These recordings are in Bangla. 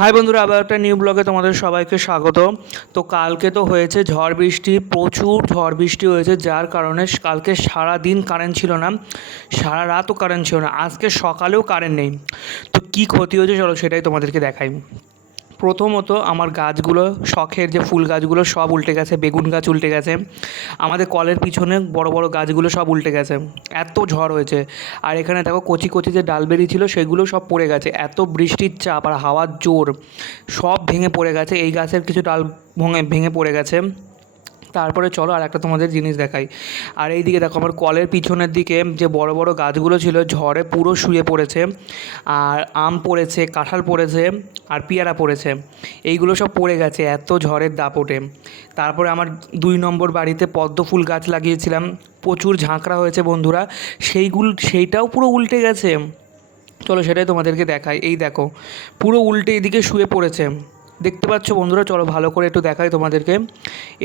হাই বন্ধুরা, আবার একটা নিউ ব্লগে তোমাদের সবাইকে স্বাগত। তো কালকে তো হয়েছে ঝড় বৃষ্টি, প্রচুর ঝড় বৃষ্টি হয়েছে, যার কারণে কালকে সারা দিন কারেন্ট ছিল না, সারা রাতও কারেন্ট ছিল না, আজকে সকালেও কারেন্ট নেই। তো কী ক্ষতি হয়েছে চলো সেটাই তোমাদেরকে দেখাই। প্রথমত আমার গাছগুলো, শখের যে ফুল গাছগুলো সব উল্টে গেছে, বেগুন গাছ উল্টে গেছে, আমাদের কলের পিছনে বড় বড় গাছগুলো সব উল্টে গেছে, এত ঝড় হয়েছে। আর এখানে দেখো কচি কচি যে ডাল বেরিয়েছিল সেগুলো সব পড়ে গেছে, এত বৃষ্টির চাপ আর হাওয়ার জোর, সব ভেঙে পড়ে গেছে। এই গাছের কিছু ডাল ভেঙে পড়ে গেছে। তারপরে চলো আর একটা তোমাদের জিনিস দেখাই। আর এই দিকে দেখো আমার কলের পিছনের দিকে যে বড় বড় গাছগুলো ছিল ঝড়ে পুরো শুয়ে পড়েছে, আর আম পড়েছে, কাঁঠাল পড়েছে, আর পেয়ারা পড়েছে, এইগুলো সব পড়ে গেছে এত ঝড়ের দাপটে। তারপরে আমার 2 নম্বর বাড়িতে পদ্ম ফুল গাছ লাগিয়েছিলাম, প্রচুর ঝাঁকড়া হয়েছে বন্ধুরা, সেইটাও পুরো উল্টে গেছে। চলো সেটাই তোমাদেরকে দেখাই। এই দেখো পুরো উল্টে এদিকে শুয়ে পড়েছে, দেখতে পাচ্ছ বন্ধুরা? চলো ভালো করে একটু দেখাই তোমাদেরকে।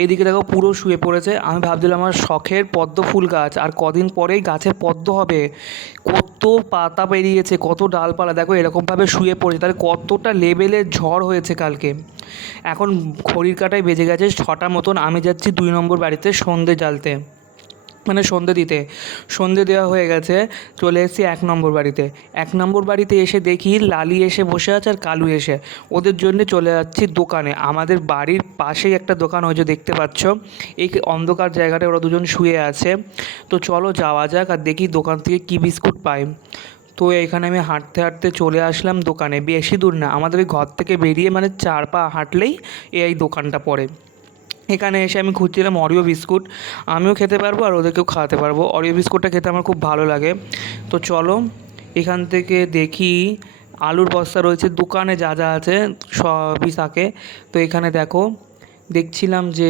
এইদিকে দেখো পুরো শুয়ে পড়েছে। আমি ভাবছিলাম আমার শখের পদ্ম ফুল গাছ, আর কদিন পরেই গাছে পদ্ম হবে, কত পাতা বেরিয়েছে, কত ডালপালা দেখো এরকমভাবে শুয়ে পড়েছে, তাহলে কতটা লেভেলের ঝড় হয়েছে কালকে। এখন ঘড়ির কাঁটায় বেজে গেছে 6টা মতন, আমি যাচ্ছি 2 নম্বর বাড়িতে সন্ধে জ্বালতে, মানে সন্ধে দিতে। সন্ধে দেওয়া হয়ে গেছে, চলে এসেছি 1 নম্বর বাড়িতে। 1 নম্বর বাড়িতে এসে দেখি লালি এসে বসে আছে আর কালু এসে, ওদের জন্য চলে যাচ্ছি দোকানে। আমাদের বাড়ির পাশেই একটা দোকান হয়েছে, দেখতে পাচ্ছ এই অন্ধকার জায়গাটায় ওরা দুজন শুয়ে আছে। তো চলো যাওয়া যাক আর দেখি দোকান থেকে কী বিস্কুট পাই। তো এখানে আমি হাঁটতে হাঁটতে চলে আসলাম দোকানে, বেশি দূর না, আমাদের ওই ঘর থেকে বেরিয়ে মানে 4 পা হাঁটলেই এই দোকানটা পড়ে। এখানে এসে আমি খুঁজছিলাম অরিও বিস্কুট, আমিও খেতে পারবো আর ওদেরকেও খাওয়াতে পারবো। অরিও বিস্কুটটা খেতে আমার খুব ভালো লাগে। তো চলো এখান থেকে দেখি আলুর বস্তা রয়েছে, দোকানে যা যা আছে সবই থাকে। তো এখানে দেখো দেখছিলাম যে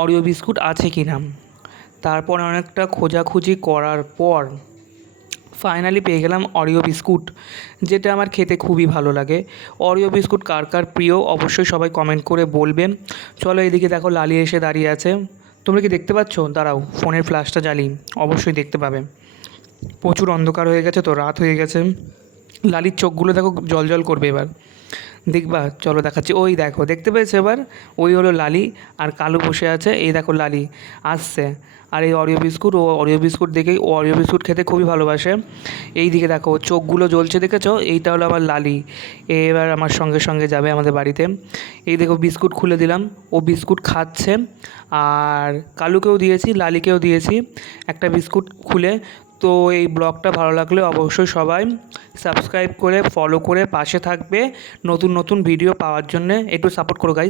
অরিও বিস্কুট আছে কি না। তারপর অনেকটা খোঁজাখুঁজি করার পর ফাইনালি পেয়ে গেলাম অরিও বিস্কুট, যেটা আমার খেতে খুবই ভালো লাগে। অরিও বিস্কুট কার কার প্রিয় অবশ্যই সবাই কমেন্ট করে বলবেন। চলো এদিকে দেখো লালি এসে দাঁড়িয়ে আছে, তোমরা কি দেখতে পাচ্ছ? দাঁড়াও ফোনের ফ্ল্যাশটা জ্বালিয়ে, অবশ্যই দেখতে পাবে। প্রচুর অন্ধকার হয়ে গেছে তো, রাত হয়ে গেছে। লালির চোখগুলো দেখো জল জল করবে এবার, দেখবা? চলো দেখাচ্ছি। ওই দেখো, দেখতে পেয়েছো এবার? ওই হলো লালি, আর কালু বসে আছে। এই দেখো লালি আসছে, আর এই অরিও বিস্কুট, ও অরিও বিস্কুট দেখেই, ও অরিও বিস্কুট খেতে খুবই ভালোবাসে। এই দিকে দেখো চোখগুলো জ্বলছে, দেখেছো? এইটা হলো আমার লালি, এবার আমার সঙ্গে সঙ্গে যাবে আমাদের বাড়িতে। এই দেখো বিস্কুট খুলে দিলাম, ও বিস্কুট খাচ্ছে। আর কালুকেও দিয়েছি, লালিকেও দিয়েছি একটা বিস্কুট খুলে। তো এই ব্লগটা ভালো লাগলে অবশ্যই সবাই সাবস্ক্রাইব করে ফলো করে পাশে থাকবে, নতুন নতুন ভিডিও পাওয়ার জন্যে একটু সাপোর্ট করো গাইস।